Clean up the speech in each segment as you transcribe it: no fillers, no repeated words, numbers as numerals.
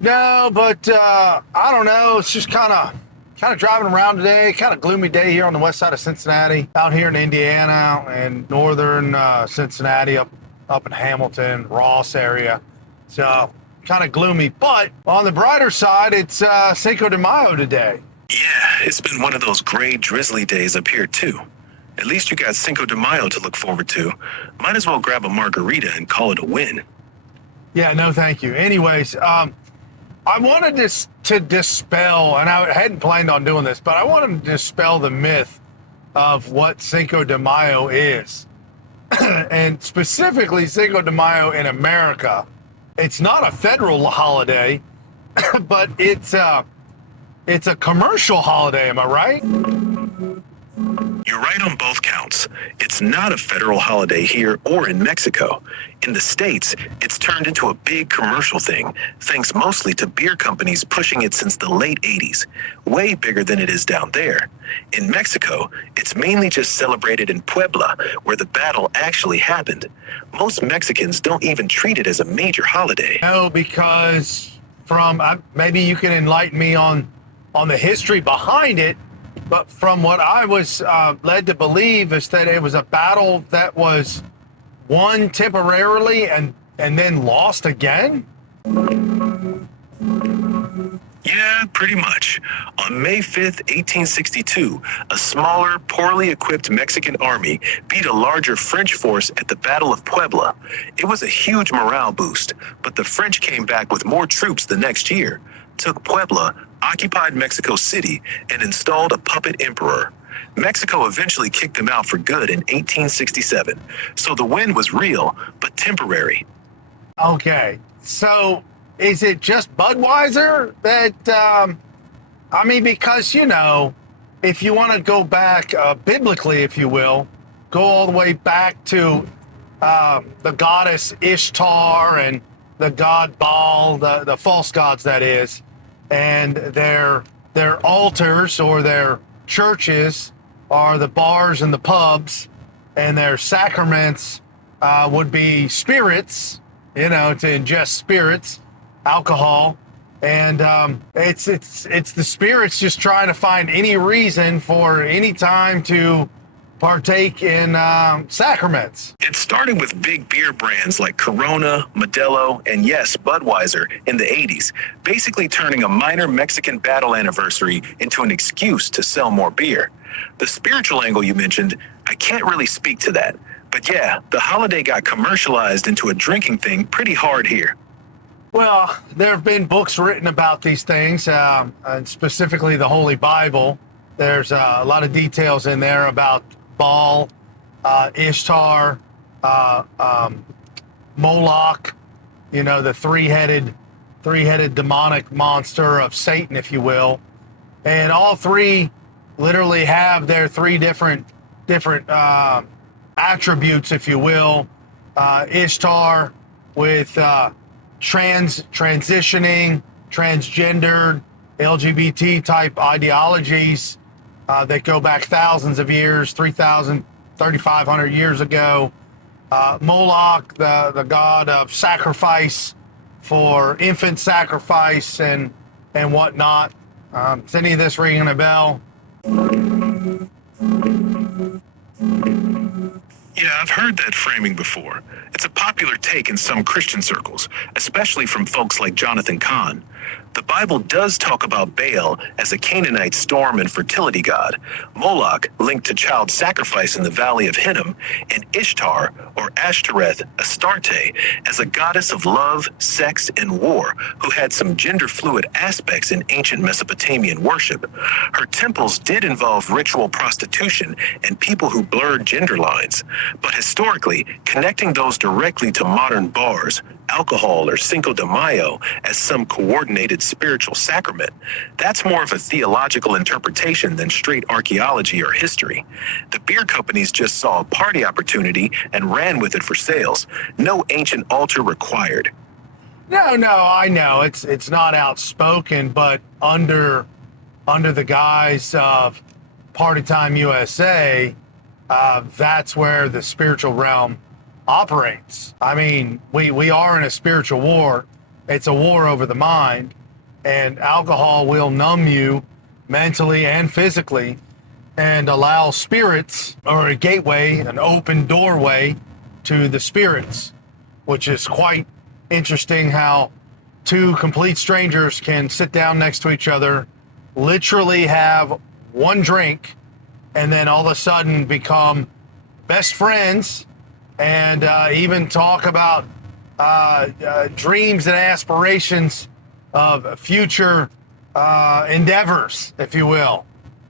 No, but I don't know. It's just kind of driving around today. Kind of gloomy day here on the west side of Cincinnati, out here in Indiana and northern Cincinnati, up in Hamilton, Ross area. So kind of gloomy. But on the brighter side, it's Cinco de Mayo today. Yeah, it's been one of those gray, drizzly days up here, too. At least you got Cinco de Mayo to look forward to. Might as well grab a margarita and call it a win. Yeah, no, thank you. Anyways, I wanted to dispel, and I hadn't planned on doing this, but I wanted to dispel the myth of what Cinco de Mayo is. And specifically Cinco de Mayo in America. It's not a federal holiday, but it's a commercial holiday, am I right? You're right on both counts. It's not a federal holiday here or in Mexico. In the States, it's turned into a big commercial thing, thanks mostly to beer companies pushing it since the late 80s, way bigger than it is down there. In Mexico, it's mainly just celebrated in Puebla, where the battle actually happened. Most Mexicans don't even treat it as a major holiday. No, because maybe you can enlighten me on the history behind it, but from what I was led to believe is that it was a battle that was won temporarily and then lost again. Yeah, pretty much. On May 5th, 1862, a smaller, poorly equipped Mexican army beat a larger French force at the Battle of Puebla. It was a huge morale boost, but the French came back with more troops the next year, took Puebla, occupied Mexico City, and installed a puppet emperor. Mexico eventually kicked them out for good in 1867, so the win was real, but temporary. Okay, so is it just Budweiser that, because, if you want to go back biblically, if you will, go all the way back to the goddess Ishtar and the god Baal, the false gods, that is, and their altars or their churches are the bars and the pubs, and their sacraments would be spirits, to ingest spirits, alcohol, and it's the spirits just trying to find any reason for any time to partake in sacraments. It started with big beer brands like Corona, Modelo, and yes, Budweiser in the 80s, basically turning a minor Mexican battle anniversary into an excuse to sell more beer. The spiritual angle you mentioned, I can't really speak to that. But yeah, the holiday got commercialized into a drinking thing pretty hard here. Well, there have been books written about these things, and specifically the Holy Bible. There's a lot of details in there about Baal, Ishtar, Moloch, the three-headed demonic monster of Satan, if you will. And all three literally have their three different attributes, if you will. Ishtar with transitioning, transgendered, LGBT type ideologies that go back thousands of years, 3,000, 3,500 years ago. Moloch, the god of sacrifice, for infant sacrifice and whatnot. Is any of this ringing a bell? Yeah, I've heard that framing before. It's a popular take in some Christian circles, especially from folks like Jonathan Cahn. The Bible does talk about Baal as a Canaanite storm and fertility god, Moloch linked to child sacrifice in the Valley of Hinnom, and Ishtar, or Ashtoreth Astarte, as a goddess of love, sex, and war who had some gender-fluid aspects in ancient Mesopotamian worship. Her temples did involve ritual prostitution and people who blurred gender lines, but historically, connecting those directly to modern bars, alcohol, or Cinco de Mayo as some coordinated spiritual sacrament, that's more of a theological interpretation than straight archaeology or history. The beer companies just saw a party opportunity and ran with it for sales. No ancient altar required. No, I know it's not outspoken, but under the guise of Party Time USA, that's where the spiritual realm operates. I mean, we are in a spiritual war, It's a war over the mind, and alcohol will numb you mentally and physically and allow spirits, or a gateway, an open doorway to the spirits, which is quite interesting how two complete strangers can sit down next to each other, literally have one drink, and then all of a sudden become best friends, and even talk about dreams and aspirations of future endeavors, if you will.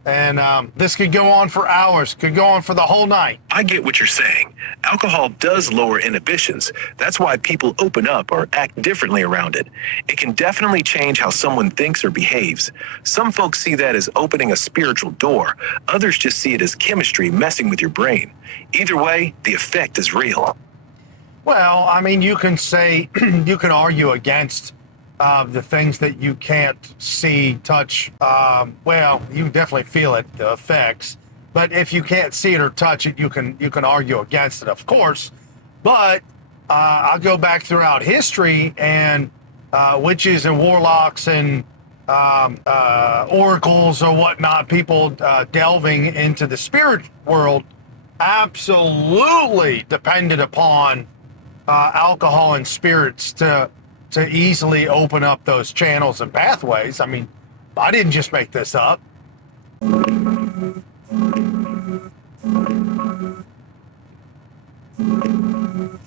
And this could go on for hours, could go on for the whole night. I get what you're saying. Alcohol does lower inhibitions. That's why people open up or act differently around it. It can definitely change how someone thinks or behaves. Some folks see that as opening a spiritual door. Others just see it as chemistry messing with your brain. Either way, the effect is real. Well, I mean, you can say, you can argue against the things that you can't see, touch. Well, you definitely feel it, the effects. But if you can't see it or touch it, you can argue against it, of course. But I'll go back throughout history, and witches and warlocks and oracles or whatnot, people delving into the spirit world, absolutely depended upon alcohol and spirits to easily open up those channels and pathways. I mean, I didn't just make this up.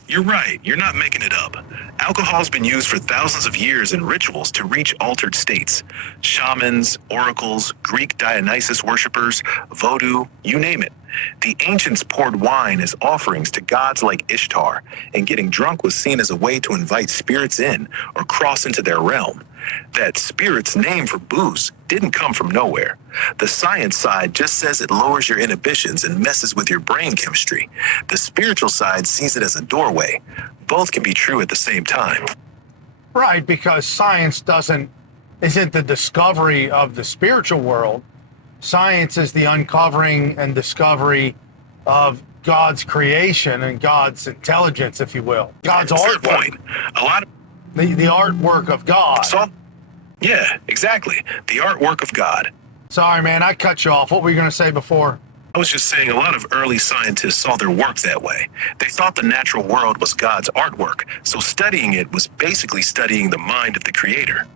You're right, you're not making it up. Alcohol's been used for thousands of years in rituals to reach altered states. Shamans, oracles, Greek Dionysus worshippers, voodoo, you name it. The ancients poured wine as offerings to gods like Ishtar, and getting drunk was seen as a way to invite spirits in or cross into their realm. That spirit's name for booze didn't come from nowhere. The science side just says it lowers your inhibitions and messes with your brain chemistry. The spiritual side sees it as a doorway. Both can be true at the same time. Right, because science isn't the discovery of the spiritual world. Science is the uncovering and discovery of God's creation and God's intelligence, if you will. God's Fair artwork. point. A lot of The artwork of God. Yeah, exactly. The artwork of God. Sorry, man, I cut you off. What were you going to say before? I was just saying a lot of early scientists saw their work that way. They thought the natural world was God's artwork, so studying it was basically studying the mind of the creator.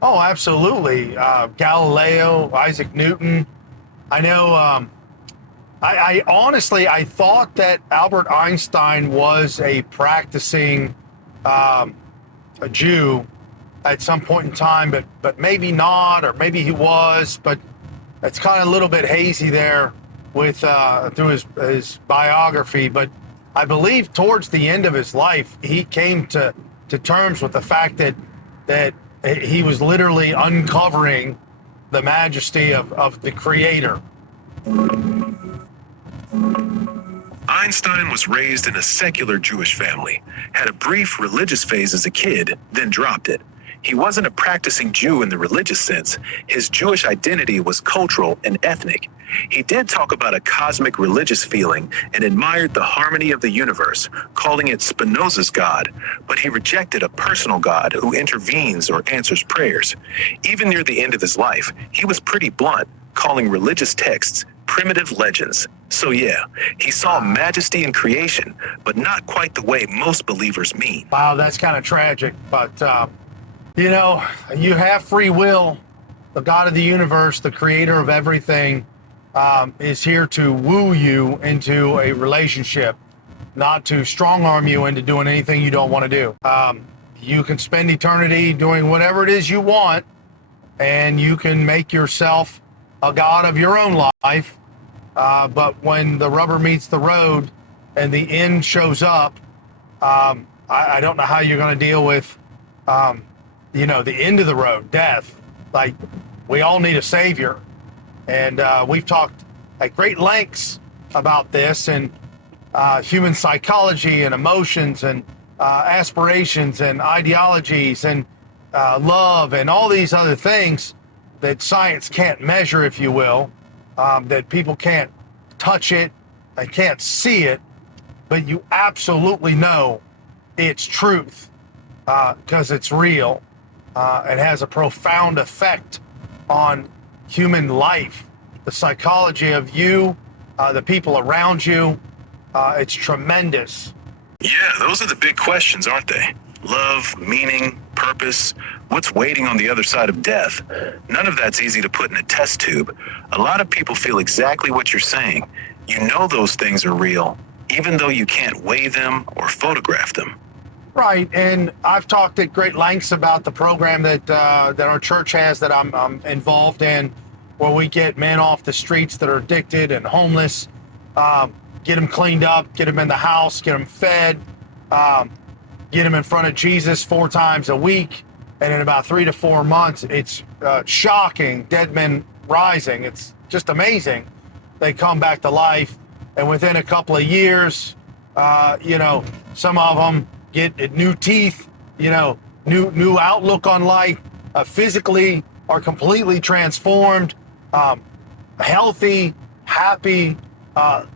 Oh, absolutely. Galileo, Isaac Newton. I know, I honestly, I thought that Albert Einstein was a practicing a Jew at some point in time, but maybe not, or maybe he was, but it's kind of a little bit hazy there with through his biography. But I believe towards the end of his life, he came to terms with the fact that he was literally uncovering the majesty of the creator. Einstein was raised in a secular Jewish family, had a brief religious phase as a kid, then dropped it. He wasn't a practicing Jew in the religious sense. His Jewish identity was cultural and ethnic. He did talk about a cosmic religious feeling and admired the harmony of the universe, calling it Spinoza's God, but he rejected a personal God who intervenes or answers prayers. Even near the end of his life, he was pretty blunt, calling religious texts primitive legends. So yeah, he saw majesty in creation, but not quite the way most believers mean. Wow, that's kind of tragic, but you know, you have free will. The God of the universe, the creator of everything, is here to woo you into a relationship, not to strong arm you into doing anything you don't want to do. You can spend eternity doing whatever it is you want, and you can make yourself a god of your own life. But when the rubber meets the road and the end shows up, I don't know how you're going to deal with, the end of the road, death. Like, we all need a savior. And we've talked at great lengths about this, and human psychology and emotions and aspirations and ideologies and love and all these other things that science can't measure, if you will, that people can't touch it, they can't see it, but you absolutely know it's truth. because it's real. It has a profound effect on human life, the psychology of you, the people around you. It's tremendous. Yeah, those are the big questions, aren't they? Love, meaning, purpose, what's waiting on the other side of death? None of that's easy to put in a test tube. A lot of people feel exactly what you're saying. You know those things are real, even though you can't weigh them or photograph them. Right, and I've talked at great lengths about the program that our church has that I'm involved in, where we get men off the streets that are addicted and homeless, get them cleaned up, get them in the house, get them fed, get them in front of Jesus 4 times a week, and in about 3 to 4 months, it's shocking. Dead men rising. It's just amazing. They come back to life, and within a couple of years, some of them get new teeth, new outlook on life, physically are completely transformed, healthy, happy,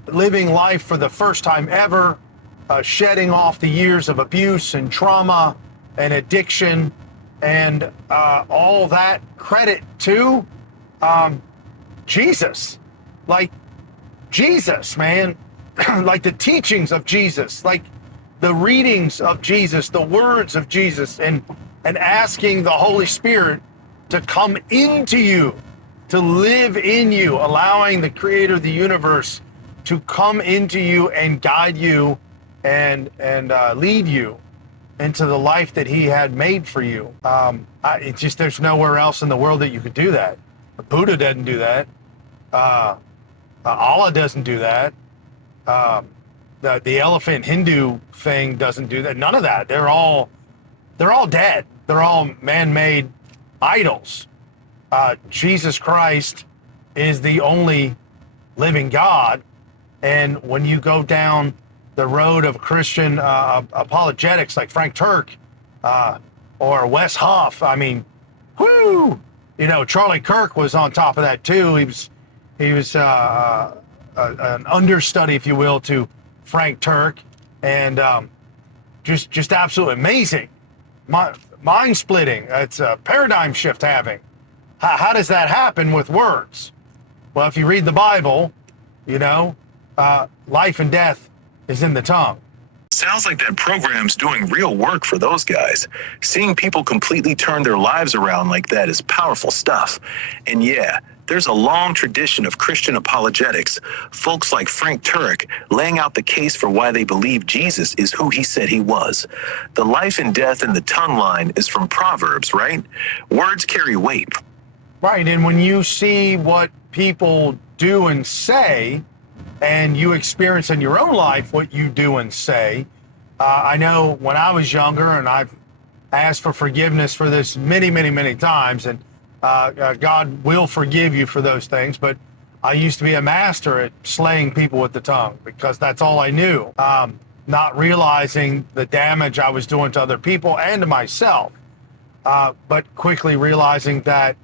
living life for the first time ever, shedding off the years of abuse and trauma and addiction, and all that credit to Jesus. Like Jesus, man. Like the teachings of Jesus, like the readings of Jesus, the words of Jesus, and asking the Holy Spirit to come into you, to live in you, allowing the creator of the universe to come into you and guide you and lead you into the life that he had made for you. It's just, there's nowhere else in the world that you could do that. Buddha doesn't do that. Allah doesn't do that. The elephant Hindu thing doesn't do that. None of that. They're all dead. They're all man-made idols. Jesus Christ is the only living God. And when you go down the road of Christian apologetics like Frank Turk or Wes Huff, I mean, whoo! Charlie Kirk was on top of that too. He was an understudy, if you will, to Frank Turk, and just absolutely amazing, mind splitting. It's a paradigm shift having. How does that happen with words? Well, if you read the Bible, life and death is in the tongue. Sounds like that program's doing real work for those guys. Seeing people completely turn their lives around like that is powerful stuff. And yeah, there's a long tradition of Christian apologetics, folks like Frank Turek laying out the case for why they believe Jesus is who he said he was. The life and death in the tongue line is from Proverbs, right? Words carry weight. Right, and when you see what people do and say, and you experience in your own life what you do and say, I know when I was younger, and I've asked for forgiveness for this many, many, many times, and God will forgive you for those things, but I used to be a master at slaying people with the tongue because that's all I knew, not realizing the damage I was doing to other people and to myself, but quickly realizing that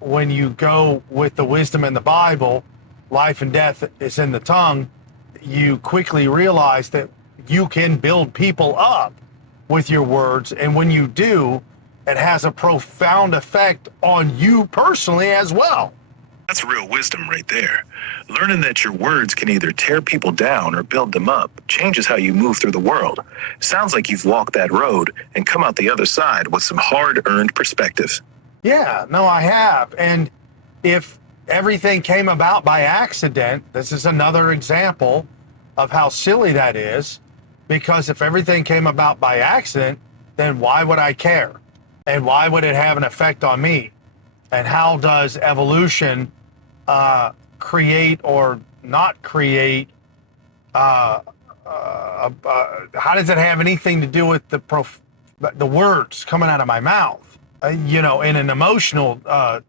when you go with the wisdom in the Bible, life and death is in the tongue, you quickly realize that you can build people up with your words, and when you do, it has a profound effect on you personally as well. That's real wisdom right there. Learning that your words can either tear people down or build them up changes how you move through the world. Sounds like you've walked that road and come out the other side with some hard-earned perspective. Yeah, no, I have. And if everything came about by accident, this is another example of how silly that is, because if everything came about by accident, then why would I care? And why would it have an effect on me? And how does evolution create or not create? How does it have anything to do with the words coming out of my mouth? In an emotional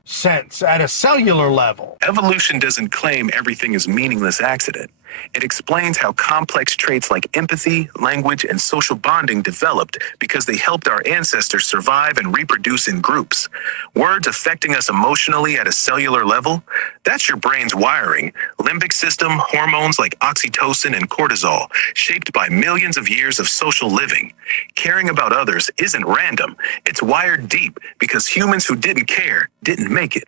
sense, at a cellular level. Evolution doesn't claim everything is meaningless accident. It explains how complex traits like empathy, language, and social bonding developed because they helped our ancestors survive and reproduce in groups. Words affecting us emotionally at a cellular level? That's your brain's wiring. Limbic system, hormones like oxytocin and cortisol, shaped by millions of years of social living. Caring about others isn't random. It's wired deep because humans who didn't care didn't make it.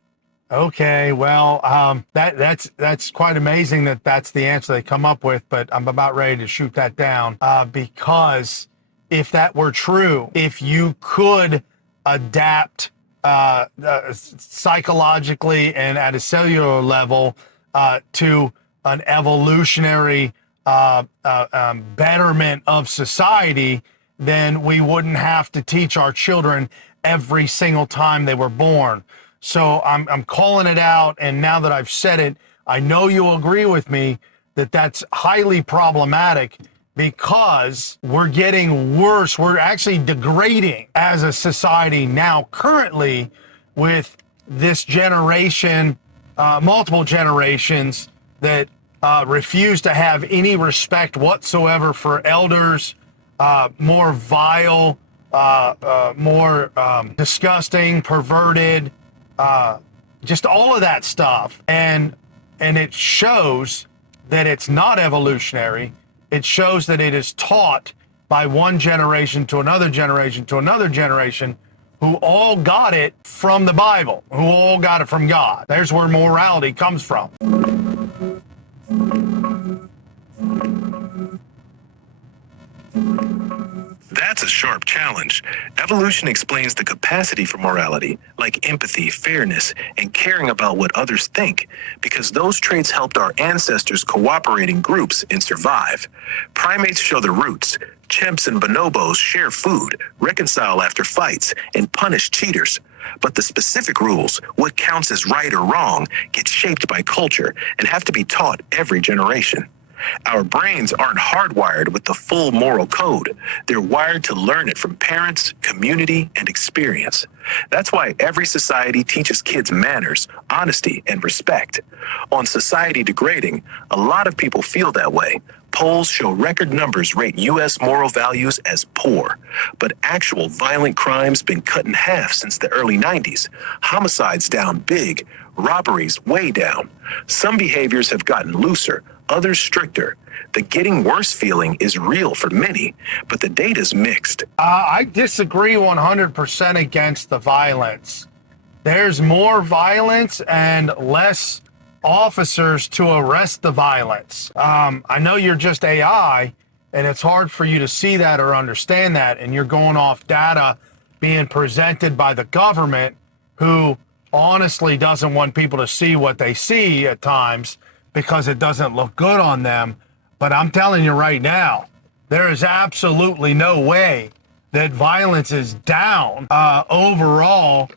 Okay, well, that's quite amazing that that's the answer they come up with, but I'm about ready to shoot that down because if that were true, if you could adapt psychologically and at a cellular level to an evolutionary betterment of society, then we wouldn't have to teach our children every single time they were born. So I'm calling it out, and now that I've said it, I know you'll agree with me that that's highly problematic because we're getting worse. We're actually degrading as a society now currently with this generation, multiple generations that refuse to have any respect whatsoever for elders, more vile, more disgusting, perverted, just all of that stuff. And it shows that it's not evolutionary. It shows that it is taught by one generation to another generation to another generation who all got it from the Bible, who all got it from God. There's where morality comes from. That's a sharp challenge. Evolution explains the capacity for morality, like empathy, fairness, and caring about what others think, because those traits helped our ancestors cooperate in groups and survive. Primates show the roots. Chimps and bonobos share food, reconcile after fights, and punish cheaters. But the specific rules, what counts as right or wrong, get shaped by culture and have to be taught every generation. Our brains aren't hardwired with the full moral code. They're wired to learn it from parents, community, and experience. That's why every society teaches kids manners, honesty, and respect. On Society Degrading, a lot of people feel that way. Polls show record numbers rate U.S. moral values as poor. But actual violent crimes been cut in half since the early 90s. Homicides down big, robberies way down. Some behaviors have gotten looser, others stricter. The getting worse feeling is real for many, but the data's mixed. I disagree 100% against the violence. There's more violence and less officers to arrest the violence. I know you're just AI, and it's hard for you to see that or understand that, and you're going off data being presented by the government, who honestly doesn't want people to see what they see at times because it doesn't look good on them. But I'm telling you right now, there is absolutely no way that violence is down overall.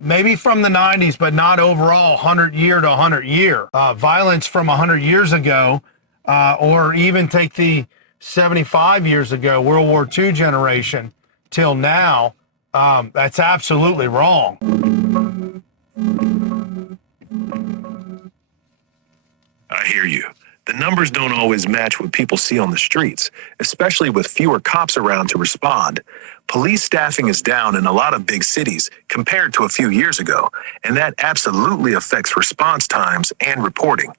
Maybe from the 90s, but not overall 100 year to 100 year. Violence from 100 years ago, or even take the 75 years ago, World War II generation, till now, that's absolutely wrong. I hear you. The numbers don't always match what people see on the streets, especially with fewer cops around to respond. Police staffing is down in a lot of big cities compared to a few years ago, and that absolutely affects response times and reporting.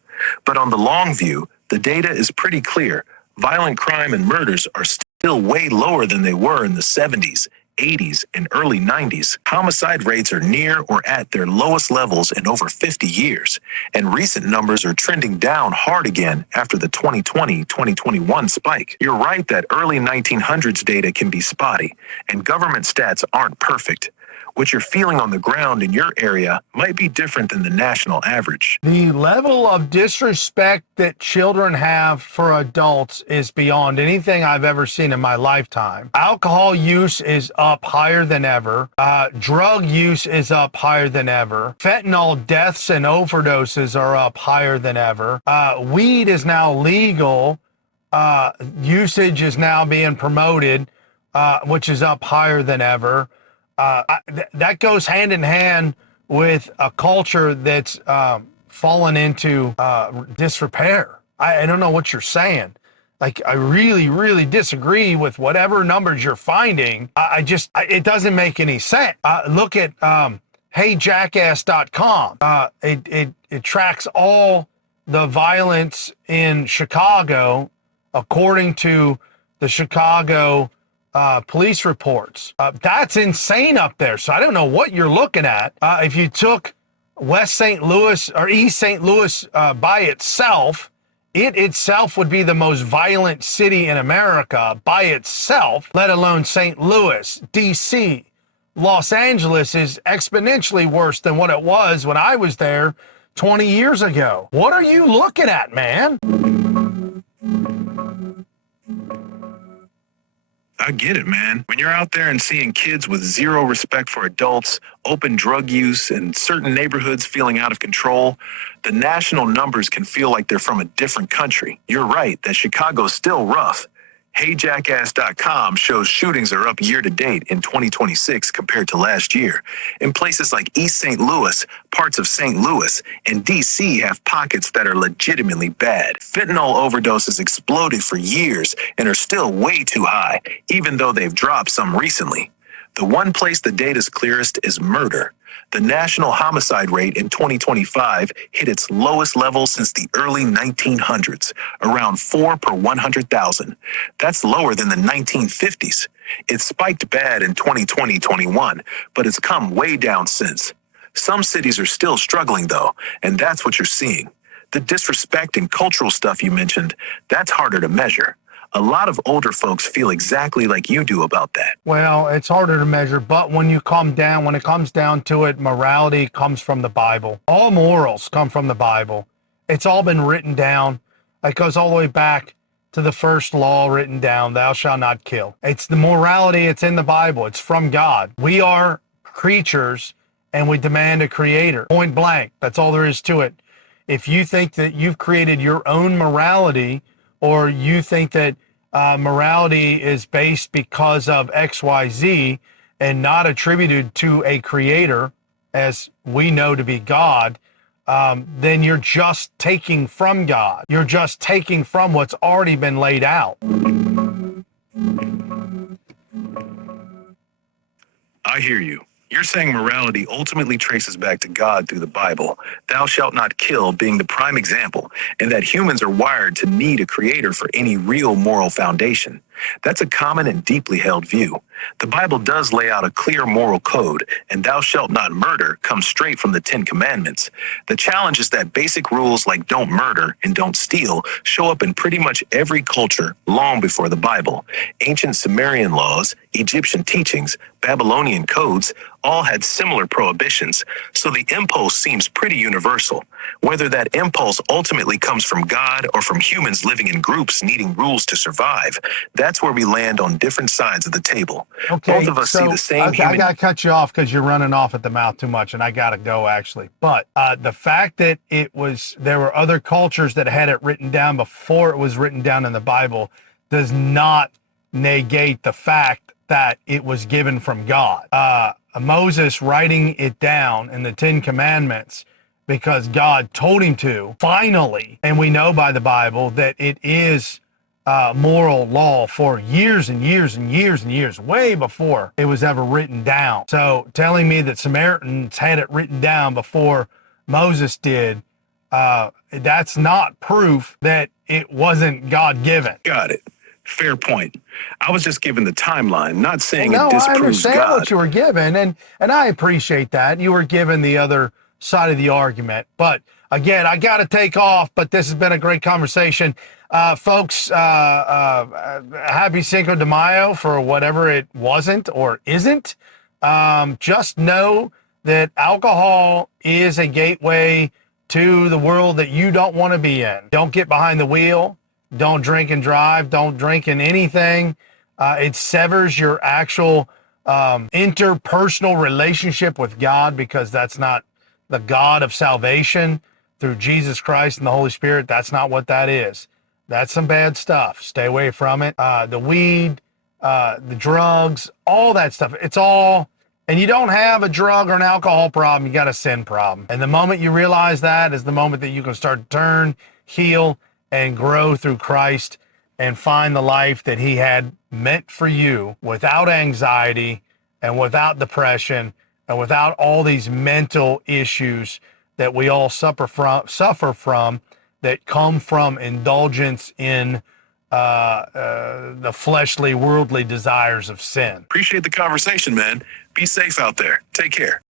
But on the long view, the data is pretty clear. Violent crime and murders are still way lower than they were in the 70s, 80s, and early 90s. Homicide rates are near or at their lowest levels in over 50 years, and recent numbers are trending down hard again after the 2020-2021 spike. You're right that early 1900s data can be spotty, and government stats aren't perfect. What you're feeling on the ground in your area might be different than the national average. The level of disrespect that children have for adults is beyond anything I've ever seen in my lifetime. Alcohol use is up higher than ever. Drug use is up higher than ever. Fentanyl deaths and overdoses are up higher than ever. Weed is now legal. Usage is now being promoted, which is up higher than ever. That goes hand in hand with a culture that's fallen into disrepair. I don't know what you're saying. Like, I really, really disagree with whatever numbers you're finding. It doesn't make any sense. Look at heyjackass.com. It tracks all the violence in Chicago according to the Chicago police reports. That's insane up there. So I don't know what you're looking at. If you took West St. Louis or East St. Louis by itself, it itself would be the most violent city in America by itself, let alone St. Louis, DC. Los Angeles is exponentially worse than what it was when I was there 20 years ago. What are you looking at, man? I get it, man. When you're out there and seeing kids with zero respect for adults, open drug use, and certain neighborhoods feeling out of control, the national numbers can feel like they're from a different country. You're right that Chicago's still rough. HeyJackass.com shows shootings are up year to date in 2026 compared to last year. In places like East St. Louis, parts of St. Louis, and DC have pockets that are legitimately bad. Fentanyl overdoses exploded for years and are still way too high, even though they've dropped some recently. The one place the data's clearest is murder. The national homicide rate in 2025 hit its lowest level since the early 1900s, around 4 per 100,000. That's lower than the 1950s. It spiked bad in 2020-21, but it's come way down since. Some cities are still struggling though, and that's what you're seeing. The disrespect and cultural stuff you mentioned, that's harder to measure. A lot of older folks feel exactly like you do about that. Well, it's harder to measure, but when it comes down to it, morality comes from the Bible. All morals come from the Bible. It's all been written down. It goes all the way back to the first law written down, thou shalt not kill. It's the morality, it's in the Bible. It's from God. We are creatures and we demand a creator. Point blank. That's all there is to it. If you think that you've created your own morality, or you think that morality is based because of XYZ and not attributed to a creator, as we know to be God, then you're just taking from God. You're just taking from what's already been laid out. I hear you. You're saying morality ultimately traces back to God through the Bible, thou shalt not kill being the prime example, and that humans are wired to need a creator for any real moral foundation. That's a common and deeply held view. The Bible does lay out a clear moral code, and thou shalt not murder comes straight from the 10 Commandments. The challenge is that basic rules like don't murder and don't steal show up in pretty much every culture long before the Bible. Ancient Sumerian laws, Egyptian teachings, Babylonian codes all had similar prohibitions, so the impulse seems pretty universal. Whether that impulse ultimately comes from God or from humans living in groups needing rules to survive, that's where we land on different sides of the table. Okay, Both of us see the same I human... got to cut you off because you're running off at the mouth too much, and I got to go, actually. But the fact that there were other cultures that had it written down before it was written down in the Bible does not negate the fact that it was given from God. Moses writing it down in the 10 Commandments because God told him to, finally, and we know by the Bible that it is moral law for years and years and years and years, way before it was ever written down. So telling me that Samaritans had it written down before Moses did, that's not proof that it wasn't God-given. Got it. Fair point. I was just given the timeline, not saying No, it I disproves understand God. what you were given, and I appreciate that. You were given the other side of the argument. But again, I got to take off, but this has been a great conversation. Folks, happy Cinco de Mayo for whatever it wasn't or isn't. Just know that alcohol is a gateway to the world that you don't want to be in. Don't get behind the wheel. Don't drink and drive. Don't drink in anything. It severs your actual interpersonal relationship with God, because that's not the God of salvation through Jesus Christ and the Holy Spirit. That's not what that is. That's some bad stuff. Stay away from it. The weed, the drugs, all that stuff. It's all, and you don't have a drug or an alcohol problem. You got a sin problem. And the moment you realize that is the moment that you can start to turn, heal, and grow through Christ and find the life that he had meant for you without anxiety and without depression and without all these mental issues that we all suffer from that come from indulgence in the fleshly, worldly desires of sin. Appreciate the conversation, man. Be safe out there. Take care.